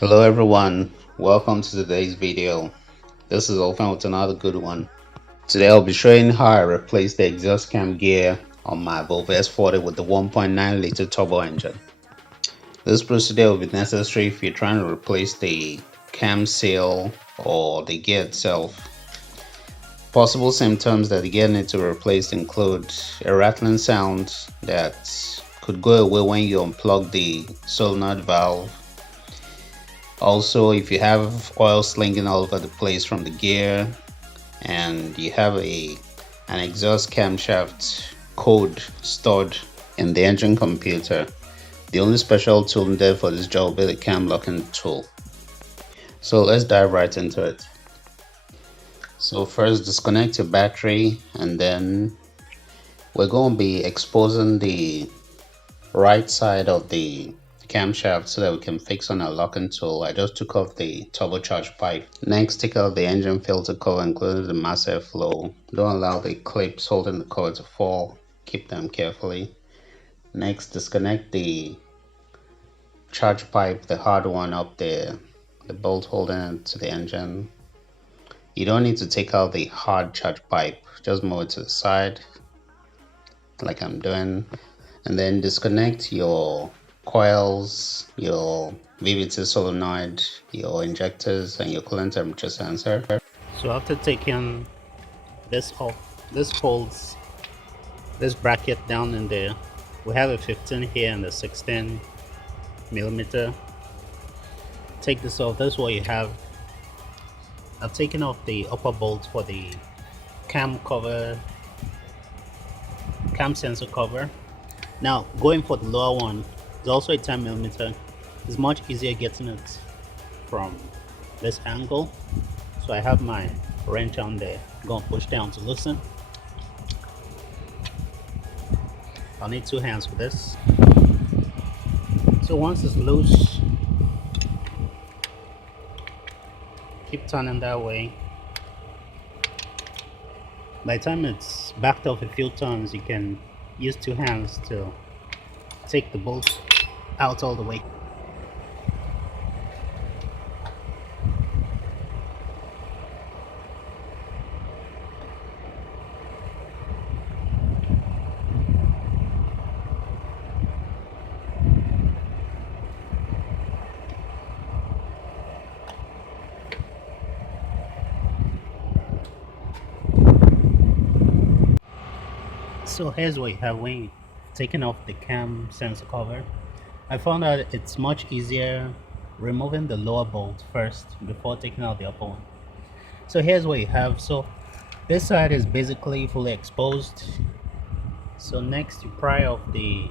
Hello everyone, welcome to today's video. This is Olfan with another good one. Today I'll be showing how I replaced the exhaust cam gear on my Volvo S40 with the 1.9 liter turbo engine. This procedure will be necessary if you're trying to replace the cam seal or the gear itself. Possible symptoms that the gear needs to be replaced include a rattling sound that could go away when you unplug the solenoid valve. Also, if you have oil slinging all over the place from the gear and you have an exhaust camshaft code stored in the engine computer, the only special tool needed for this job will be the cam locking tool. So let's dive right into it. So first, disconnect your battery, and then we're going to be exposing the right side of the camshaft so that we can fix on our locking tool. I just took off the turbocharged pipe. Next, take out the engine filter cover, including the mass airflow. Don't allow the clips holding the cover to fall. Keep them carefully. Next, disconnect the charge pipe, the hard one up there, the bolt holding it to the engine. You don't need to take out the hard charge pipe. Just move it to the side like I'm doing, and then disconnect your coils, your VVT solenoid, your injectors, and your coolant temperature sensor. So after taking this off, this holds this bracket down in there. We have a 15 here and a 16 millimeter. Take this off. That's what you have. I've taken off the upper bolt for the cam cover, cam sensor cover. Now going for the lower one, it's also a 10 millimeter. It's much easier getting it from this angle. So I have my wrench on there. I'm gonna push down to loosen. I'll need two hands for this. So once it's loose, keep turning that way. By the time it's backed off a few turns, you can use two hands to take the bolt out all the way. So here's what you have when you're taking off the cam sensor cover. I found out it's much easier removing the lower bolt first before taking out the upper one. So here's what you have. So this side is basically fully exposed. So next you pry off the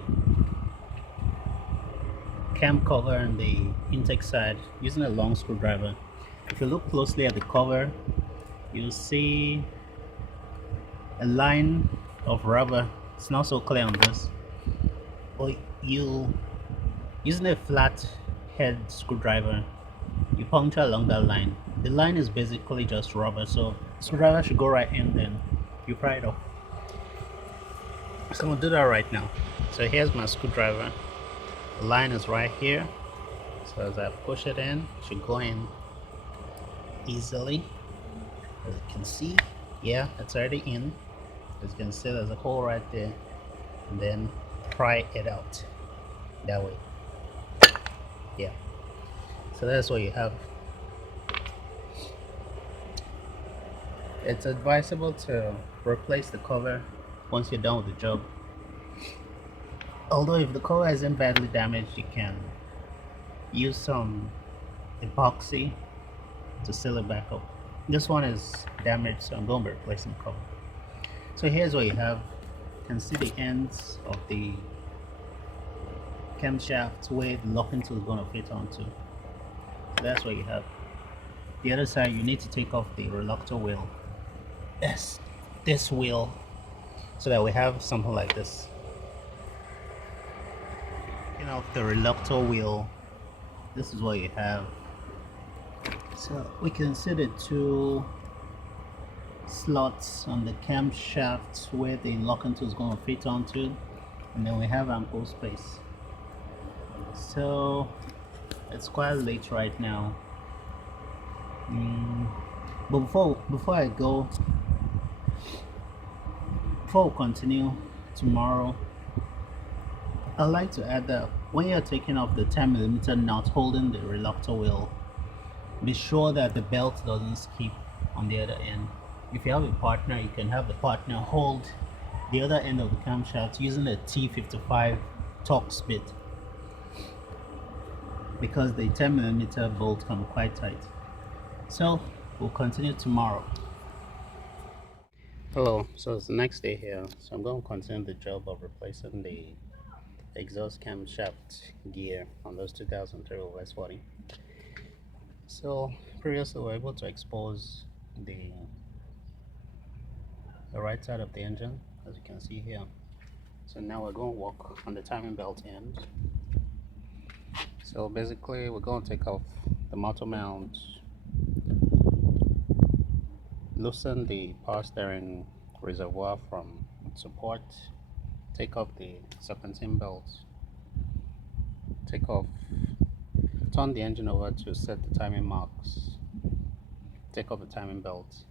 cam cover and the intake side using a long screwdriver. If you look closely at the cover, you'll see a line of rubber. It's not so clear on this, but you using a flat head screwdriver, you puncture along that line. The line is basically just rubber, so the screwdriver should go right in, then you pry it off. So I'm gonna do that right now. So here's my screwdriver. The line is right here, so as I push it in, it should go in easily. As you can see, yeah, it's already in. As you can see, there's a hole right there, and then pry it out that way. Yeah, so that's what you have. It's advisable to replace the cover once you're done with the job. Although if the cover isn't badly damaged, you can use some epoxy to seal it back up. This one is damaged, so I'm going to be replacing the cover. So here's what you have. You can see the ends of the camshaft where the locking tool is going to fit onto. So that's what you have. The other side, you need to take off the reluctor wheel. Yes, this wheel, so that we have something like this. Taking off the reluctor wheel, this is what you have. So we can see the two slots on the camshaft where the locking tool is going to fit onto, and then we have ample space. So It's quite late right now. But before we continue tomorrow, I'd like to add that when you're taking off the 10mm nut holding the reluctor wheel, be sure that the belt doesn't skip on the other end. If you have a partner, you can have the partner hold the other end of the camshaft using a T55 Torx bit, because the 10mm bolt can be quite tight. So we'll continue tomorrow. Hello, so it's the next day here, so I'm going to continue the job of replacing the exhaust camshaft gear on those 2003 Volvo S40. So previously we were able to expose the right side of the engine, as you can see here. So now we're going to work on the timing belt end. So basically we're going to take off the motor mount, loosen the power steering reservoir from support, take off the serpentine belt, turn the engine over to set the timing marks, take off the timing belt,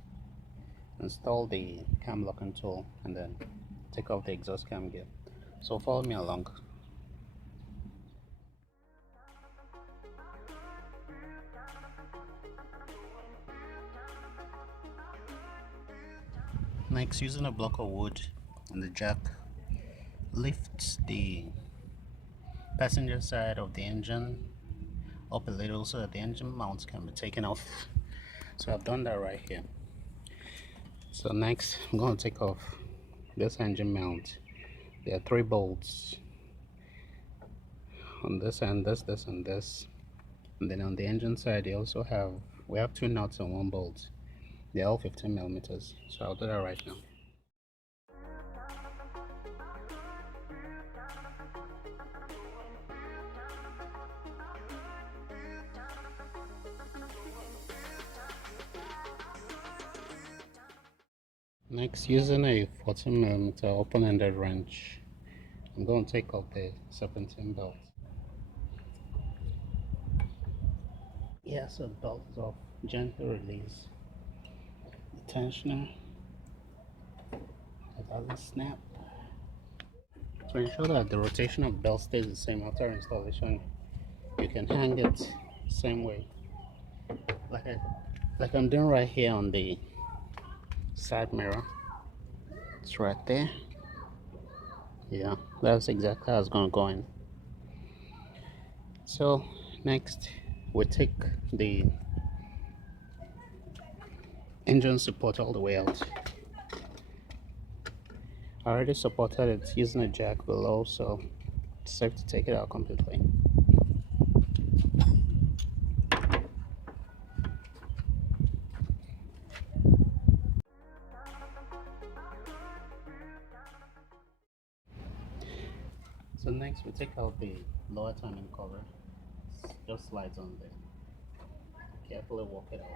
install the cam locking tool, and then take off the exhaust cam gear. So follow me along. Next, using a block of wood and the jack, lift the passenger side of the engine up a little so that the engine mounts can be taken off. So I've done that right here. So next, I'm going to take off this engine mount. There are 3 bolts on this end, this, and this. And then on the engine side, we have 2 nuts and 1 bolt. They're all 15mm. So I'll do that right now. Next, using a 14mm open-ended wrench, I'm going to take off the serpentine belt. Yeah, so the belt is off. Gently release the tensioner. It doesn't snap. To ensure that the rotation of the belt stays the same after installation, you can hang it the same way, like I'm doing right here on the side mirror. It's right there. Yeah, that's exactly how it's gonna go in. So next, we take the engine support all the way out. I already supported it using a jack below, so it's safe to take it out completely. So next we take out the lower timing cover. It just slides on there. Carefully work it out.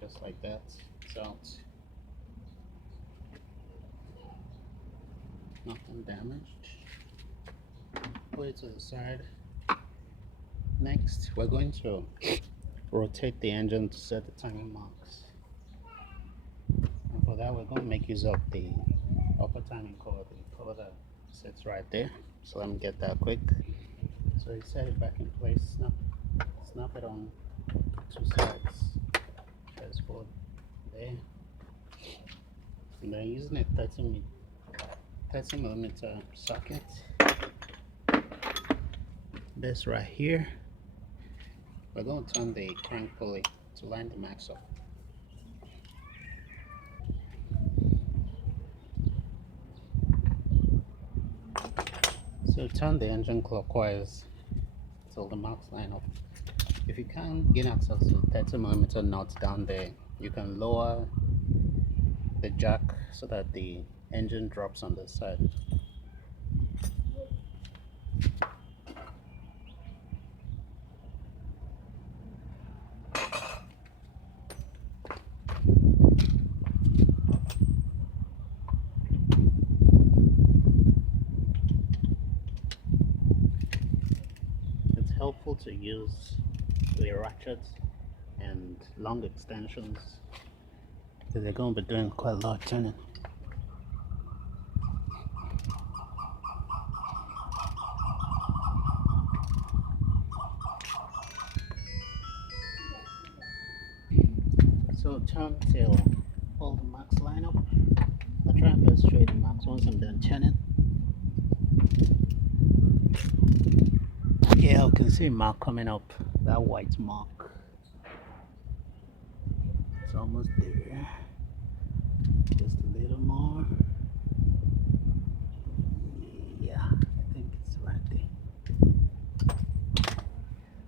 Just like that. It's out. Nothing damaged. Put it to the side. Next, we're going to rotate the engine to set the timing marks. And for that, we're going to make use of the upper timing cover, the cover that sits right there. So let me get that quick. So you set it back in place, snap it on 2 sides. Just hold there. And then using a 30mm socket, this right here, we're going to turn the crank pulley to line the max up. So turn the engine clockwise till the marks line up. If you can't gain access to 30mm nuts down there, you can lower the jack so that the engine drops on the side. to use the ratchets and long extensions because they're going to be doing quite a lot of turning. So turn till all the marks line up. I'll try and best show you the marks once I'm done turning. Yeah, you can see a mark coming up, that white mark. It's almost there. Just a little more. Yeah, I think it's right there.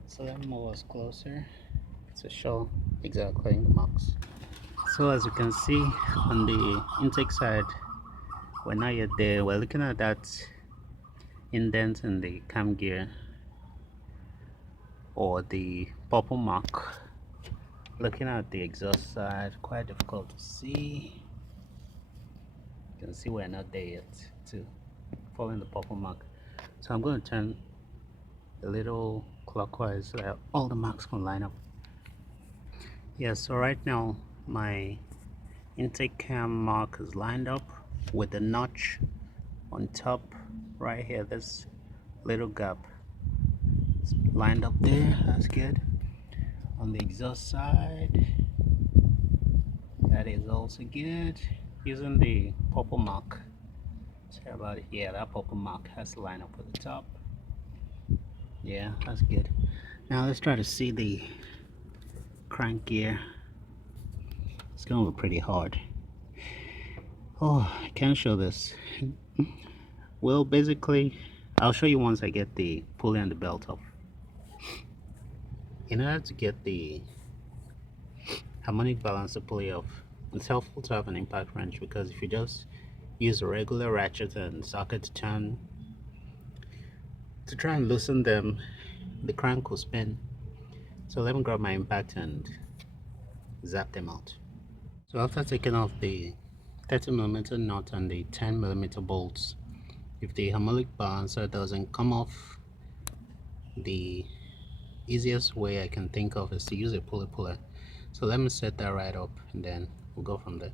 So let me move us closer to show exactly the marks. So as you can see on the intake side, we're not yet there. We're looking at that indent in the cam gear, or the purple mark. Looking at the exhaust side, quite difficult to see. You can see we're not there yet too, following the purple mark. So I'm going to turn a little clockwise so that all the marks can line up. Yeah, so right now my intake cam mark is lined up with the notch on top right here. This little gap is lined up there. That's good. On the exhaust side, that is also good. Using the purple mark, sorry about it. Yeah, that purple mark has to line up with the top. Yeah, that's good. Now let's try to see the crank gear. It's gonna be pretty hard. Oh, I can't show this. Well, basically I'll show you once I get the pulley and the belt off. In order to get the harmonic balancer pulley off, it's helpful to have an impact wrench, because if you just use a regular ratchet and socket to turn to try and loosen them, the crank will spin. So let me grab my impact and zap them out. So after taking off the 30mm nut and the 10mm bolts, if the harmonic balancer doesn't come off, the easiest way I can think of is to use a pulley puller. So let me set that right up and then we'll go from there.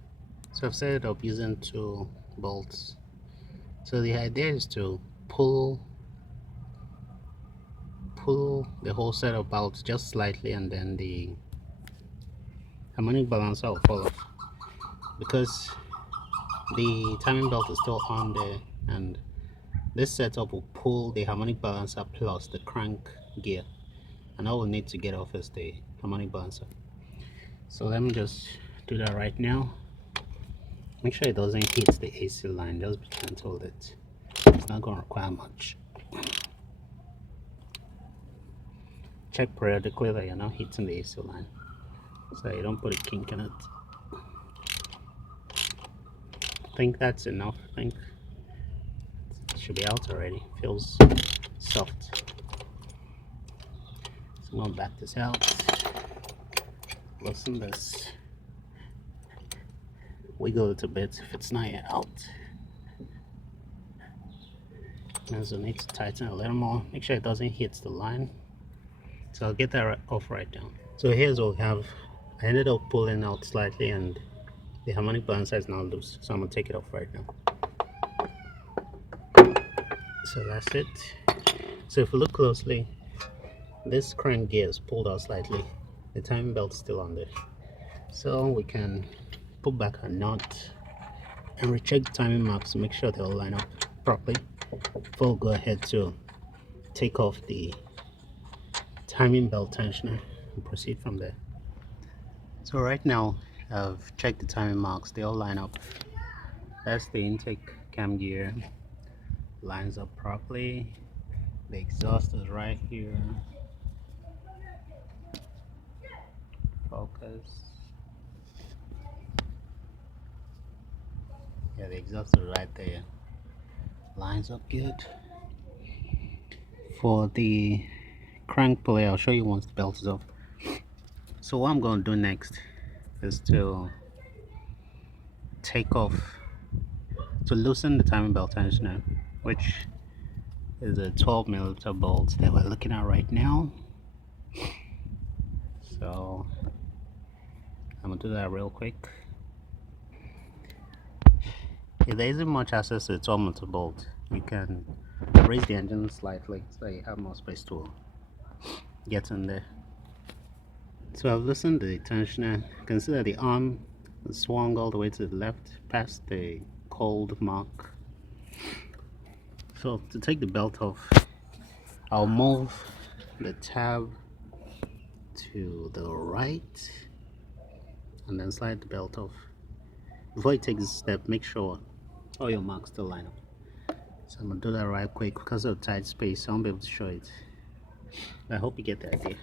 So I've set it up using 2 bolts. So the idea is to pull the whole setup out just slightly, and then the harmonic balancer will fall off, because the timing belt is still on there, and this setup will pull the harmonic balancer plus the crank gear, and all we'll need to get off is the harmonic balancer. So let me just do that right now. Make sure it doesn't hit the AC line, just be gentle with it. It's not going to require much. Check periodically that you're not hitting the AC line, so you don't put a kink in it. I think that's enough. I think it should be out already. Feels soft. So I'm going to back this out, loosen this, wiggle a little bit if it's not yet out. And so need to tighten a little more. Make sure it doesn't hit the line. So I'll get that off right now. So here's what we have. I ended up pulling out slightly and the harmonic balancer is now loose. So I'm gonna take it off right now. So that's it. So if you look closely, this crank gear is pulled out slightly. The timing belt is still on there. So we can put back a nut and recheck the timing marks to make sure they all line up properly. Before we go ahead to take off the timing belt tensioner and proceed from there. So right now I've checked the timing marks, they all line up. That's the intake cam gear, lines up properly. The exhaust is right here. Focus. Yeah, the exhaust is right there. Lines up good. For the crank pulley, I'll show you once the belt is off. So what I'm going to do next is to take off, to loosen the timing belt tensioner, which is a 12mm bolt that we're looking at right now. So I'm gonna do that real quick. If there isn't much access to the 12-motor bolt, you can raise the engine slightly so you have more space to get in there. So I've loosened the tensioner. Consider the arm swung all the way to the left past the cold mark. So to take the belt off, I'll move the tab to the right and then slide the belt off. Before you take this step, make sure all your marks still line up. So I'm gonna do that right quick because of tight space. I won't be able to show it. I hope you get the idea.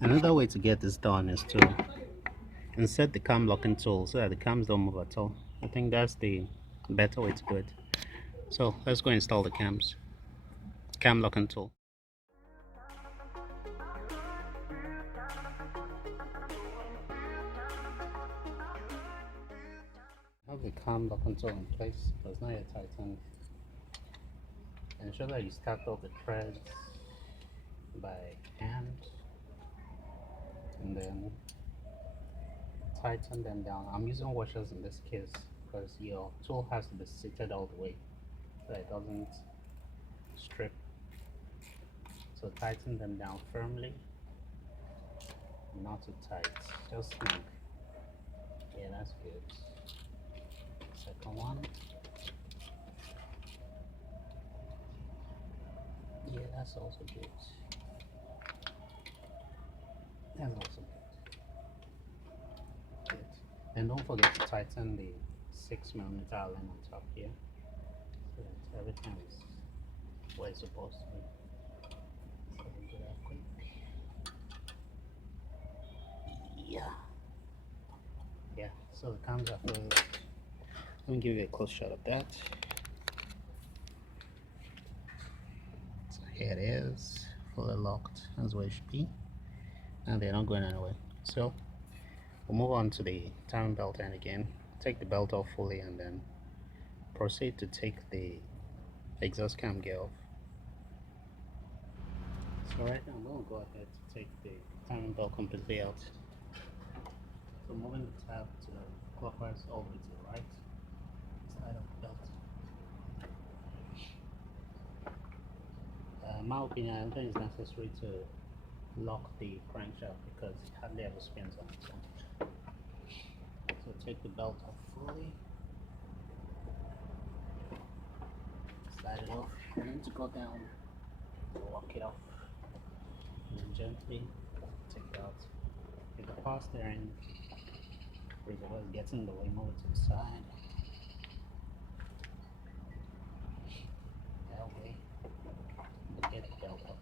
Another way to get this done is to insert the cam locking tool so that the cams don't move at all. I think that's the better way to do it. So let's go install the cam locking tool. Have the cam locking tool in place, but it's not yet tightened. Ensure that you start off the threads by hand and then tighten them down. I'm using washers in this case because your tool has to be seated all the way so that it doesn't strip. So tighten them down firmly, not too tight, just snug. Yeah, that's good. Second one. Yeah, that's also good. That's also good. And don't forget to tighten the 6mm Allen on top here so that everything is where it's supposed to be. So we'll do that quick. Yeah, so the cams are fully locked. Let me give you a close shot of that. So here it is, fully locked, that's where it should be. And they're not going anywhere. So we'll move on to the timing belt end again. Take the belt off fully and then proceed to take the exhaust cam gear off. So right now I'm going to go ahead to take the timing belt completely out. So moving the tab to the clockwise all the way to the right side of the belt. In my opinion, I don't think it's necessary to lock the crankshaft because it hardly ever spins on its own. So take the belt off fully, slide it off, and then to go down, lock it off, and then gently take it out. If the power steering reservoir gets in the way, move it to the side. That way, you get the belt off.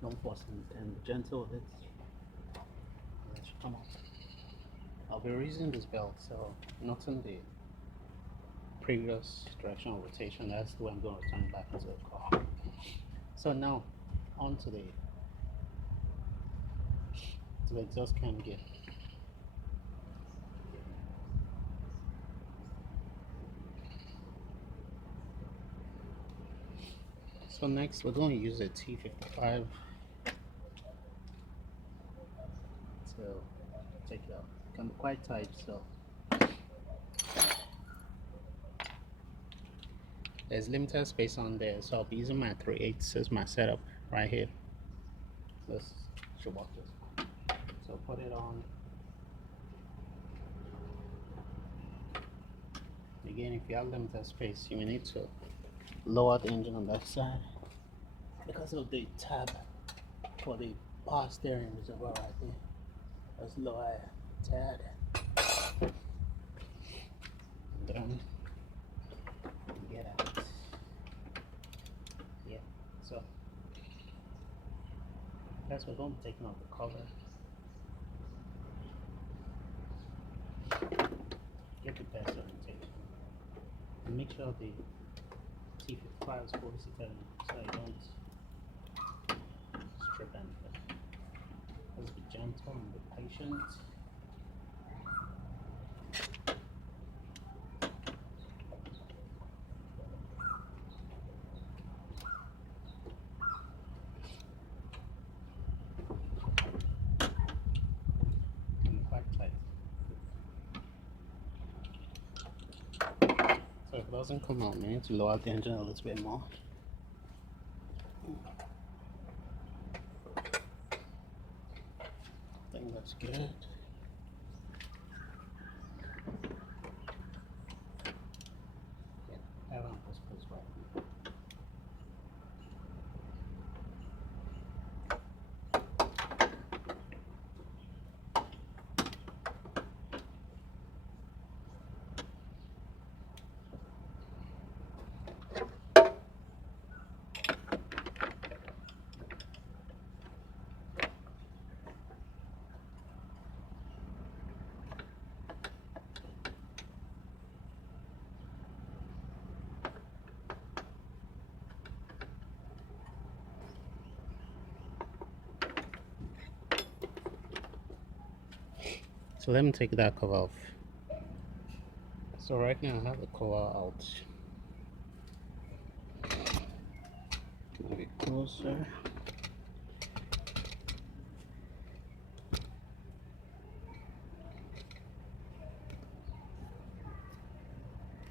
Don't force it and be gentle with it. That should come out. I'll be raising this belt, so not in the previous direction of rotation. That's the way I'm going to turn back into the car. So now, onto the exhaust cam gear. So next, we're going to use a T55 to take it out. It can be quite tight, so there's limited space on there, so I'll be using my 3/8 as my setup right here. Let's show about this. So put it on. Again, if you have limited space, you may need to lower the engine on that side because of the tab for the power steering reservoir right there. Let's lower it a tad. And then get out. Yeah, so that's we're going to be taking off the cover. Get the best orientation. And make sure the T55 is fully seated so you don't strip anything. Let's be gentle and be patient. doesn't come out. We need to lower the engine a little bit more. I think that's good. Yeah, around this place right now. So let me take that cover off. So right now I have the cover out. A bit closer.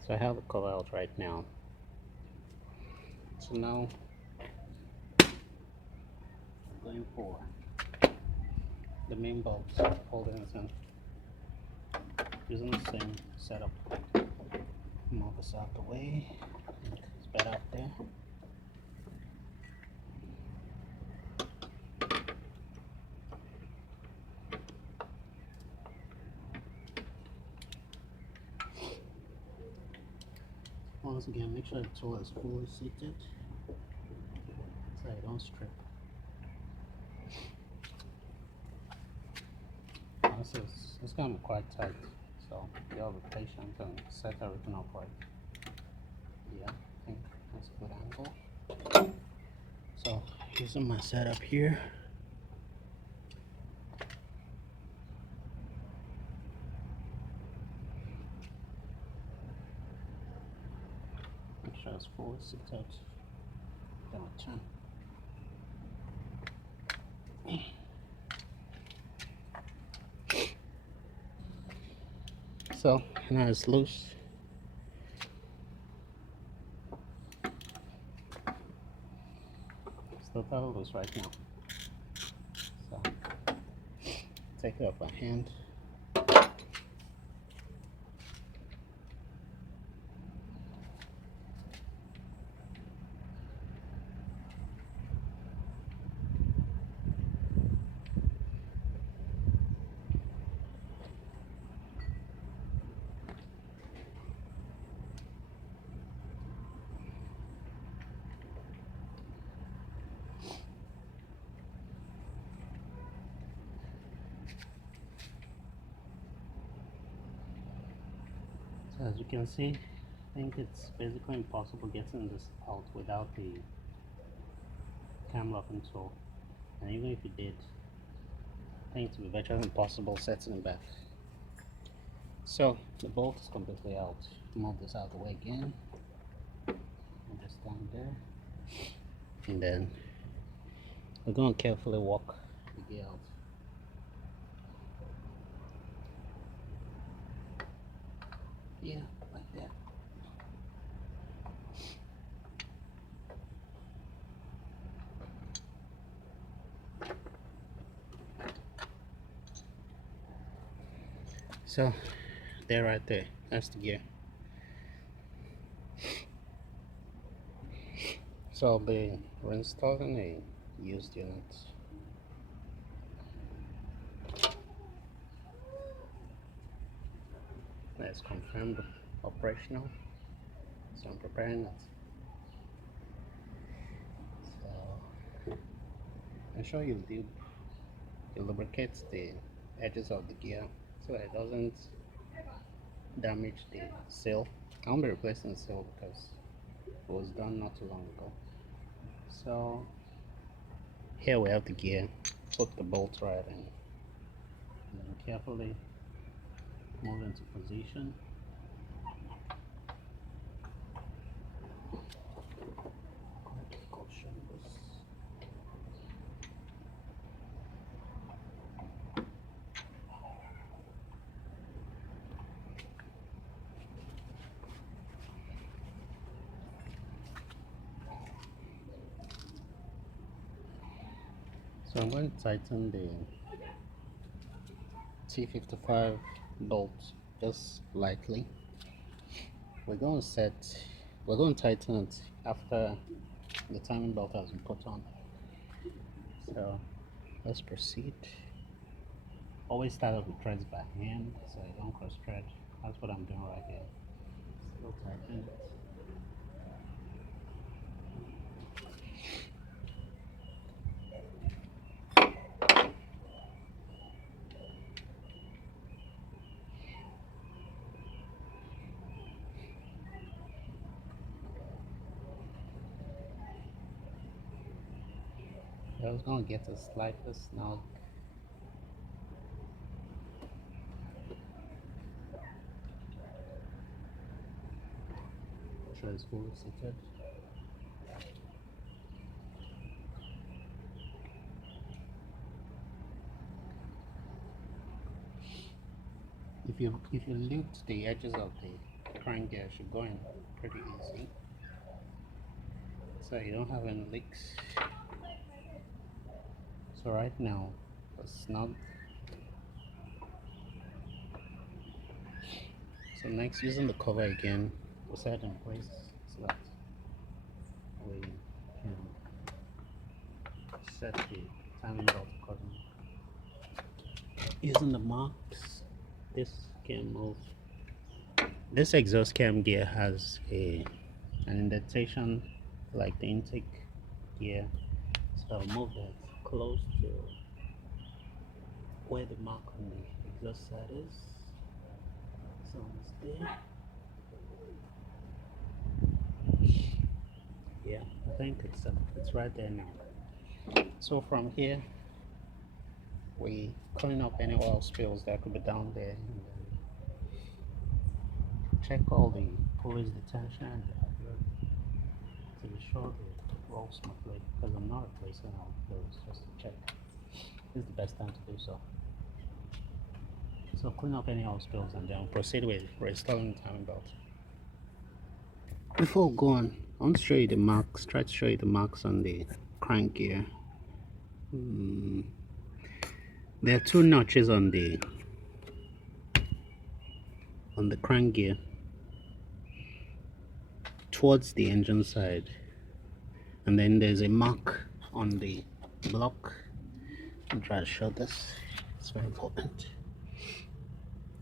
So I have the cover out right now. So now I'm going for the main bulbs holding it in. Using the same setup. Move this out the way. It's better up there. Once again, make sure the tool is fully seated so I don't strip. It's gonna be quite tight, so you gotta be patient and set everything up right. Yeah, I think that's a good angle. So using my setup here. Make sure it's fully seated. Then I'll turn. So now it's loose. Still totally loose right now. So take it off my hand. So as you can see, I think it's basically impossible getting this out without the cam locking tool. And even if you did, I think it would be virtually impossible setting it back. So the bolt is completely out. Move this out of the way again. And just down there. And then we're going to carefully walk the gear out. Yeah, like that. So there, right there, that's the gear. So I'll be reinstalling a used unit. That's confirmed operational, so I'm preparing it. So ensure you lubricate the edges of the gear so that it doesn't damage the seal. I won't be replacing the seal because it was done not too long ago. So here we have the gear. Put the bolt right in, and then carefully move into position. So I'm going to tighten the T55 bolt just lightly. We're going to tighten it after the timing belt has been put on. So let's proceed. Always start off with threads by hand so I don't cross thread. That's what I'm doing right here. Still tighten it. I was going to get a slightly snug. Sure it's fully seated. If you lift the edges of the crank gear, it should go in pretty easy, so you don't have any leaks. So right now, the snug. So next, using the cover again, we'll set it in place so that we can set the timing belt accordingly. Using the marks, this can move. This exhaust cam gear has an indentation like the intake gear, so I'll move that close to where the mark on the exhaust side is. So it's there. Yeah, I think it's right there now. So from here, we clean up any oil spills that could be down there, and then check all the pulleys, the tension, and to be sure they roll smoothly. Because I'm not replacing all those, just to check. This is the best time to do so. So clean up any oil spills and then proceed with reinstalling the timing belt. Before going, I want to show you the marks. Try to show you the marks on the crank gear. There are two notches on the crank gear towards the engine side, and then there's a mark on the block. I'll try to show this. It's very important.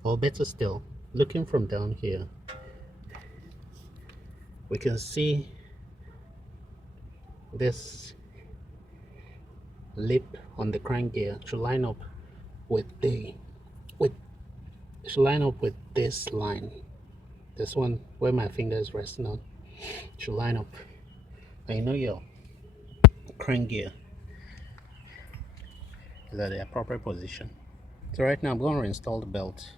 Or better still, looking from down here, we can see this lip on the crank gear should line up with this line. This one where my finger is resting on should line up. And you know your crank gear is at the appropriate position. So right now I'm going to install the belt.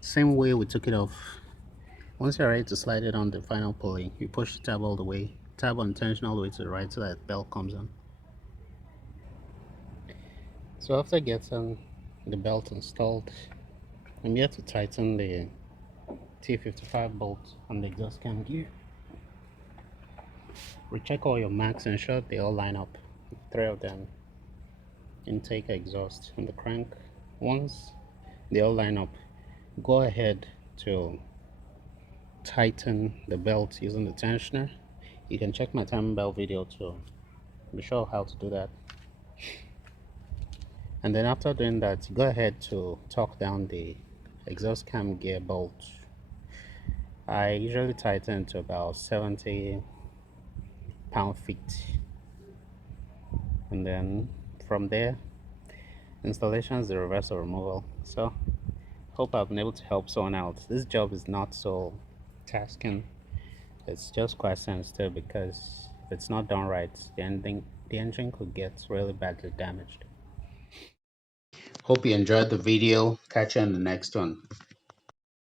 Same way we took it off. Once you're ready to slide it on the final pulley, you push the tab all the way, tab on tension all the way to the right so that the belt comes on. So after getting the belt installed, I'm here to tighten the T55 bolt on the exhaust cam gear. Recheck all your marks and ensure they all line up. 3 of them, intake, exhaust, and the crank. Once they all line up, go ahead to tighten the belt using the tensioner. You can check my timing belt video to be sure how to do that. And then after doing that, go ahead to torque down the exhaust cam gear bolt. I usually tighten to about 70 pound-feet, and then from there, installation is the reverse of removal. So hope I've been able to help someone out. This job is not so tasking. It's just quite sensitive because if it's not done right, the engine could get really badly damaged. Hope you enjoyed the video. Catch you in the next one.